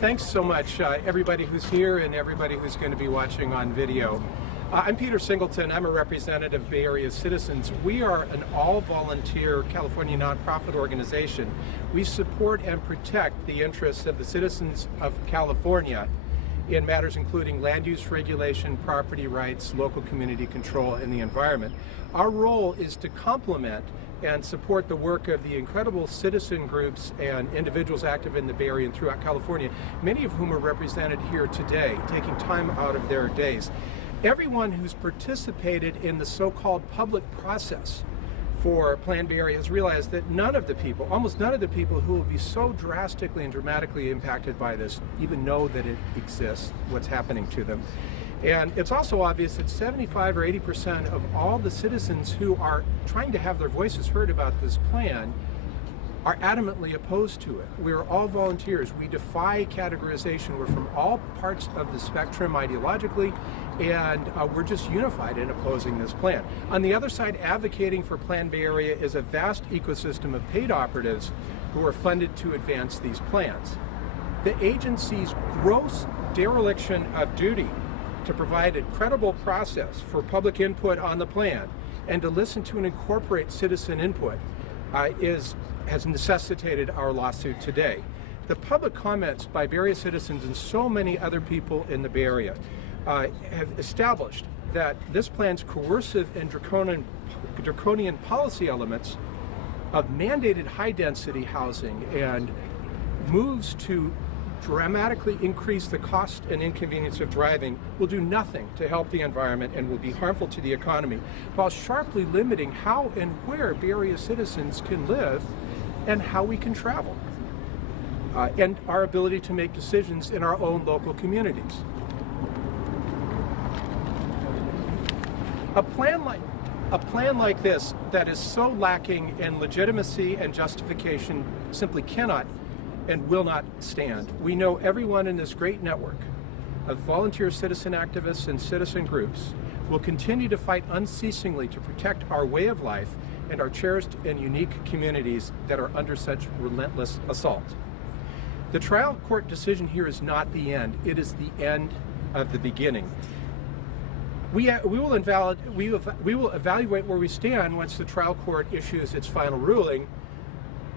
Thanks so much, everybody who's here and everybody who's going to be watching on video. I'm Peter Singleton. I'm a representative of Bay Area Citizens. We are an all-volunteer California nonprofit organization. We support and protect the interests of the citizens of California in matters including land use regulation, property rights, local community control, and the environment. Our role is to complement and support the work of the incredible citizen groups and individuals active in the Bay Area and throughout California, many of whom are represented here today, taking time out of their days. Everyone who's participated in the so-called public process for Plan Bay Area has realized that none of the people, almost none of the people who will be so drastically and dramatically impacted by this even know that it exists, what's happening to them. And it's also obvious that 75 or 80% of all the citizens who are trying to have their voices heard about this plan are adamantly opposed to it. We're all volunteers. We defy categorization. We're from all parts of the spectrum ideologically, and we're just unified in opposing this plan. On the other side, advocating for Plan Bay Area is a vast ecosystem of paid operatives who are funded to advance these plans. The agency's gross dereliction of duty to provide a credible process for public input on the plan and to listen to and incorporate citizen input has necessitated our lawsuit today. The public comments by Bay Area citizens and so many other people in the Bay Area have established that this plan's coercive and draconian policy elements of mandated high-density housing and moves to dramatically increase the cost and inconvenience of driving will do nothing to help the environment and will be harmful to the economy, while sharply limiting how and where Bay Area citizens can live and how we can travel, and our ability to make decisions in our own local communities. A plan like this that is so lacking in legitimacy and justification simply cannot and will not stand. We know everyone in this great network of volunteer citizen activists and citizen groups will continue to fight unceasingly to protect our way of life and our cherished and unique communities that are under such relentless assault. The trial court decision here is not the end. It is the end of the beginning. We will evaluate where we stand once the trial court issues its final ruling,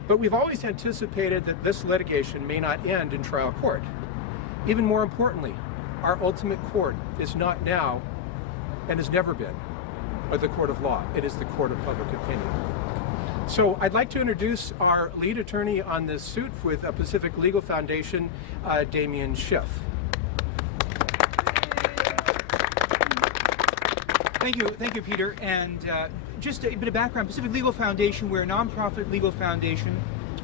but we've always anticipated that this litigation may not end in trial court. Even more importantly, our ultimate court is not now and has never been the court of law. It is the court of public opinion. So I'd like to introduce our lead attorney on this suit with Pacific Legal Foundation, Damian Schiff. Thank you, Peter. And just a bit of background, Pacific Legal Foundation, we're a nonprofit legal foundation.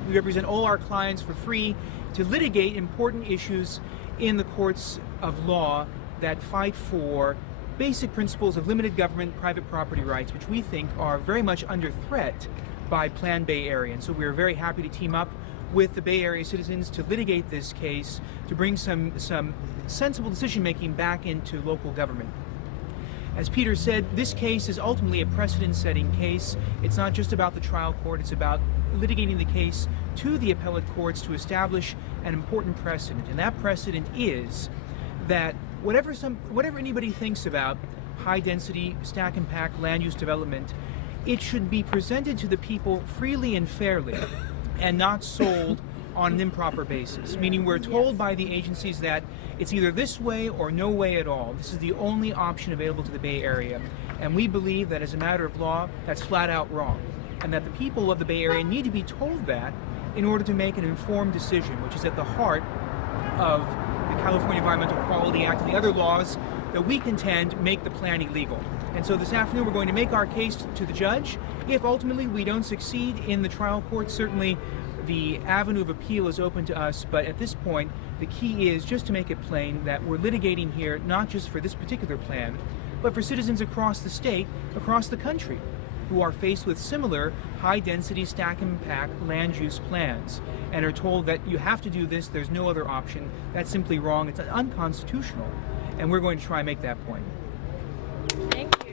We represent all our clients for free to litigate important issues in the courts of law that fight for basic principles of limited government, private property rights, which we think are very much under threat by Plan Bay Area. And so we're very happy to team up with the Bay Area citizens to litigate this case, to bring some sensible decision-making back into local government. As Peter said, this case is ultimately a precedent-setting case. It's not just about the trial court, it's about litigating the case to the appellate courts to establish an important precedent. And that precedent is that whatever anybody thinks about high-density, stack and pack land use development, it should be presented to the people freely and fairly and not sold on an improper basis, meaning we're told by the agencies that it's either this way or no way at all. This is the only option available to the Bay Area. And we believe that as a matter of law, that's flat out wrong. And that the people of the Bay Area need to be told that in order to make an informed decision, which is at the heart of the California Environmental Quality Act and the other laws that we contend make the plan illegal. And so this afternoon we're going to make our case to the judge. If ultimately we don't succeed in the trial court, certainly the avenue of appeal is open to us, but at this point, the key is just to make it plain that we're litigating here not just for this particular plan, but for citizens across the state, across the country, who are faced with similar high-density stack and pack land use plans and are told that you have to do this, there's no other option. That's simply wrong, it's unconstitutional, and we're going to try and make that point. Thank you.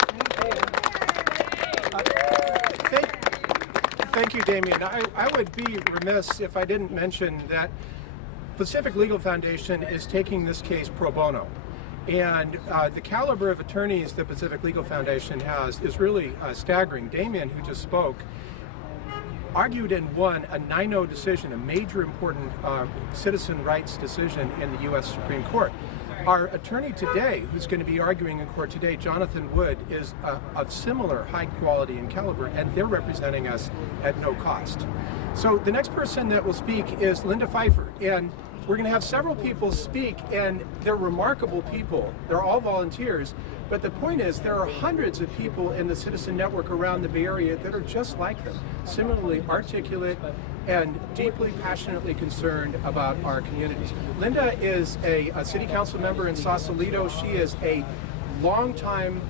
Thank you, Damian. I would be remiss if I didn't mention that Pacific Legal Foundation is taking this case pro bono. And the caliber of attorneys the Pacific Legal Foundation has is really staggering. Damien, who just spoke, argued and won a 9-0 decision, a major important citizen rights decision in the U.S. Supreme Court. Our attorney today, who's going to be arguing in court today, Jonathan Wood, is of similar high quality and caliber, and they're representing us at no cost. So the next person that will speak is Linda Pfeiffer, and we're going to have several people speak, and they're remarkable people. They're all volunteers, but the point is there are hundreds of people in the citizen network around the Bay Area that are just like them, similarly articulate and deeply, passionately concerned about our communities. Linda is a city council member in Sausalito. She is a longtime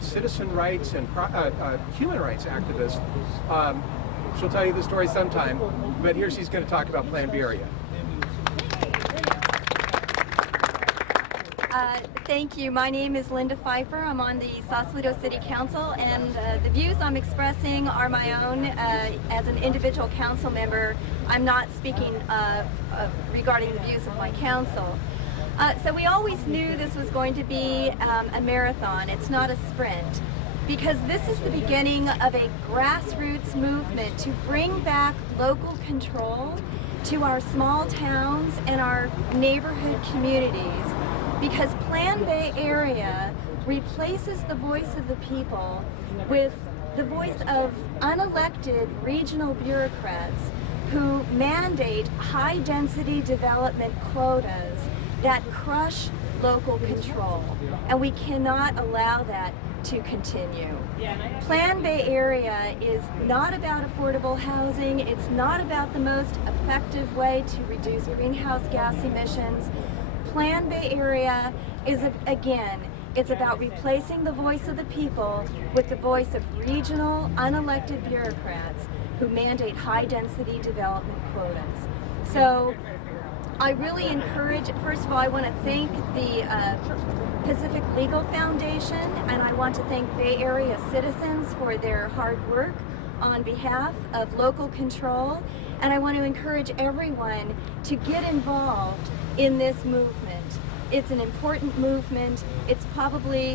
citizen rights and human rights activist. She'll tell you the story sometime, but here she's going to talk about Plan B area. Thank you. My name is Linda Pfeiffer. I'm on the Sausalito City Council, and the views I'm expressing are my own as an individual council member. I'm not speaking regarding the views of my council. So we always knew this was going to be a marathon. It's not a sprint, because this is the beginning of a grassroots movement to bring back local control to our small towns and our neighborhood communities. Because Plan Bay Area replaces the voice of the people with the voice of unelected regional bureaucrats who mandate high-density development quotas that crush local control. And we cannot allow that to continue. Plan Bay Area is not about affordable housing. It's not about the most effective way to reduce greenhouse gas emissions. Plan Bay Area is, again, it's about replacing the voice of the people with the voice of regional, unelected bureaucrats who mandate high-density development quotas. So I really encourage, first of all, I want to thank the Pacific Legal Foundation, and I want to thank Bay Area citizens for their hard work on behalf of local control, and I want to encourage everyone to get involved in this movement. It's an important movement. It's probably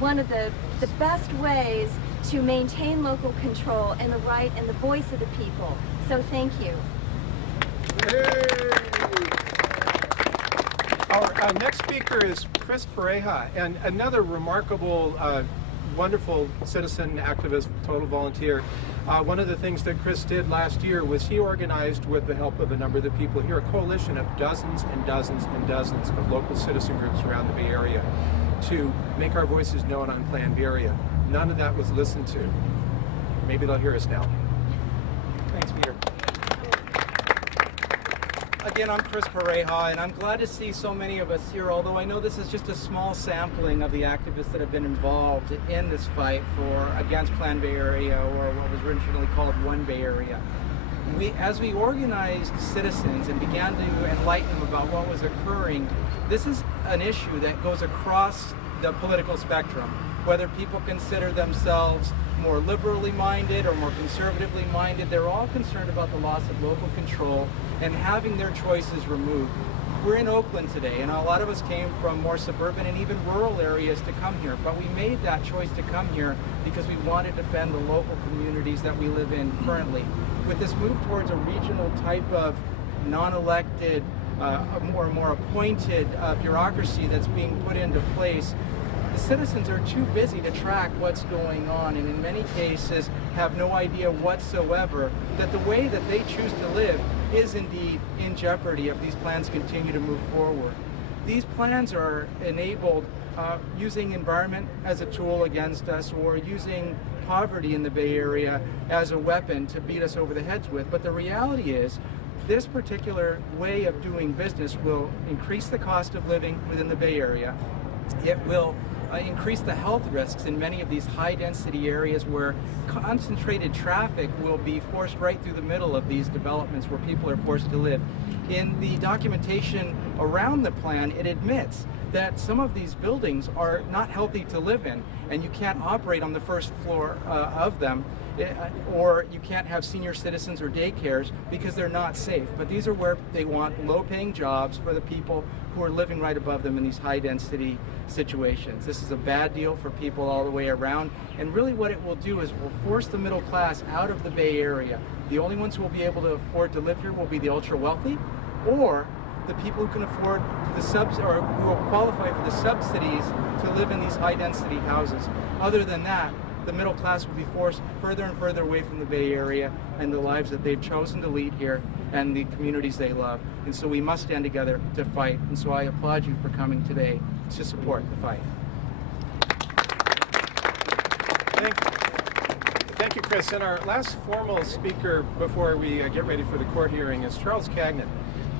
one of the best ways to maintain local control and the right and the voice of the people. So thank you. Yay. Our next speaker is Chris Pareja, and another remarkable, wonderful citizen activist, total volunteer. One of the things that Chris did last year was he organized, with the help of a number of the people here, a coalition of dozens and dozens and dozens of local citizen groups around the Bay Area to make our voices known on Plan B area. None of that was listened to. Maybe they'll hear us now. Thanks, Peter. Again, I'm Chris Pareja, and I'm glad to see so many of us here, although I know this is just a small sampling of the activists that have been involved in this fight against Plan Bay Area, or what was originally called One Bay Area. As we organized citizens and began to enlighten them about what was occurring, this is an issue that goes across the political spectrum, whether people consider themselves more liberally minded or more conservatively minded. They're all concerned about the loss of local control and having their choices removed. We're in Oakland today, and a lot of us came from more suburban and even rural areas to come here, but we made that choice to come here because we want to defend the local communities that we live in currently. With this move towards a regional type of non-elected, more appointed bureaucracy that's being put into place, the citizens are too busy to track what's going on, and in many cases have no idea whatsoever that the way that they choose to live is indeed in jeopardy if these plans continue to move forward. These plans are enabled using environment as a tool against us, or using poverty in the Bay Area as a weapon to beat us over the heads with. But the reality is, this particular way of doing business will increase the cost of living within the Bay Area. It will increase the health risks in many of these high-density areas where concentrated traffic will be forced right through the middle of these developments where people are forced to live. In the documentation around the plan, it admits that some of these buildings are not healthy to live in, and you can't operate on the first floor of them, or you can't have senior citizens or daycares because they're not safe. But these are where they want low-paying jobs for the people who are living right above them in these high-density situations. This is a bad deal for people all the way around, and really what it will do is will force the middle class out of the Bay Area. The only ones who will be able to afford to live here will be the ultra-wealthy, or the people who can afford the or who will qualify for the subsidies to live in these high-density houses. Other than that, the middle class will be forced further and further away from the Bay Area and the lives that they've chosen to lead here and the communities they love. And so we must stand together to fight. And so I applaud you for coming today to support the fight. Thank you, Chris. And our last formal speaker before we get ready for the court hearing is Charles Cagnon.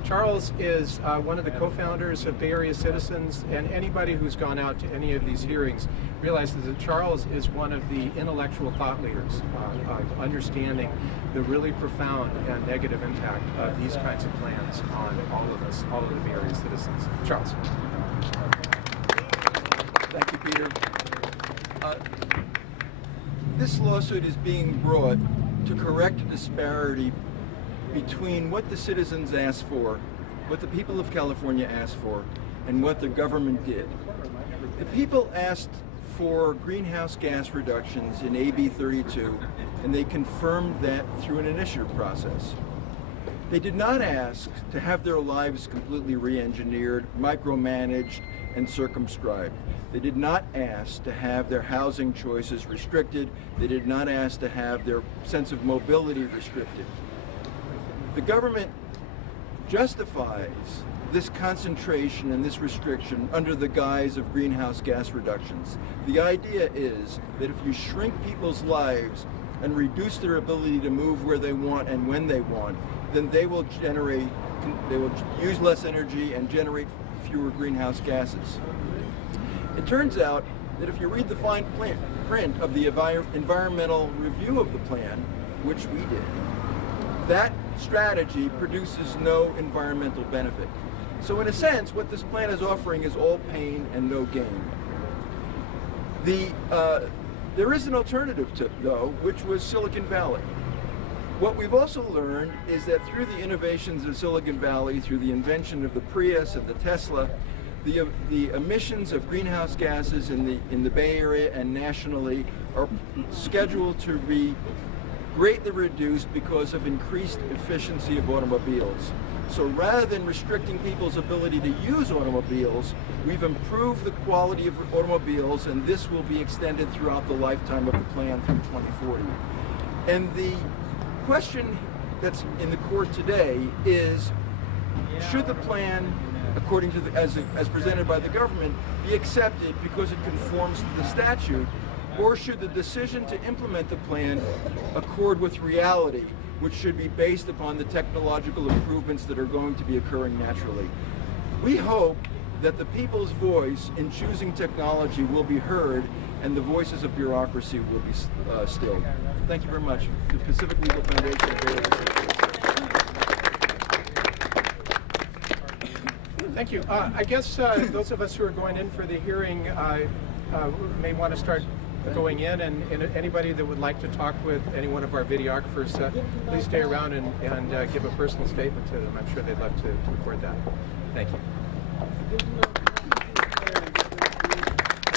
Charles is one of the co-founders of Bay Area Citizens, and anybody who's gone out to any of these hearings realizes that Charles is one of the intellectual thought leaders of understanding the really profound and negative impact of these kinds of plans on all of us, all of the Bay Area citizens. Charles. Thank you, Peter. This lawsuit is being brought to correct a disparity between what the citizens asked for, what the people of California asked for, and what the government did. The people asked for greenhouse gas reductions in AB 32, and they confirmed that through an initiative process. They did not ask to have their lives completely re-engineered, micromanaged, and circumscribed. They did not ask to have their housing choices restricted. They did not ask to have their sense of mobility restricted. The government justifies this concentration and this restriction under the guise of greenhouse gas reductions. The idea is that if you shrink people's lives and reduce their ability to move where they want and when they want, then they will use less energy and generate fewer greenhouse gases. It turns out that if you read the fine print of the environmental review of the plan, which we did, that strategy produces no environmental benefit. So in a sense, what this plan is offering is all pain and no gain. There is an alternative though, which was Silicon Valley. What we've also learned is that through the innovations of Silicon Valley, through the invention of the Prius and the Tesla, the emissions of greenhouse gases in the Bay Area and nationally are scheduled to be greatly reduced because of increased efficiency of automobiles. So rather than restricting people's ability to use automobiles, we've improved the quality of automobiles, and this will be extended throughout the lifetime of the plan through 2040. And the question that's in the court today is, should the plan, according to as presented by the government, be accepted because it conforms to the statute, or should the decision to implement the plan accord with reality, which should be based upon the technological improvements that are going to be occurring naturally? We hope that the people's voice in choosing technology will be heard and the voices of bureaucracy will be stilled. Thank you very much. The Pacific Legal Foundation of Bay Area. Thank you. I guess those of us who are going in for the hearing may want to start going in, and anybody that would like to talk with any one of our videographers, please stay around and give a personal statement to them. I'm sure they'd love to record that. Thank you.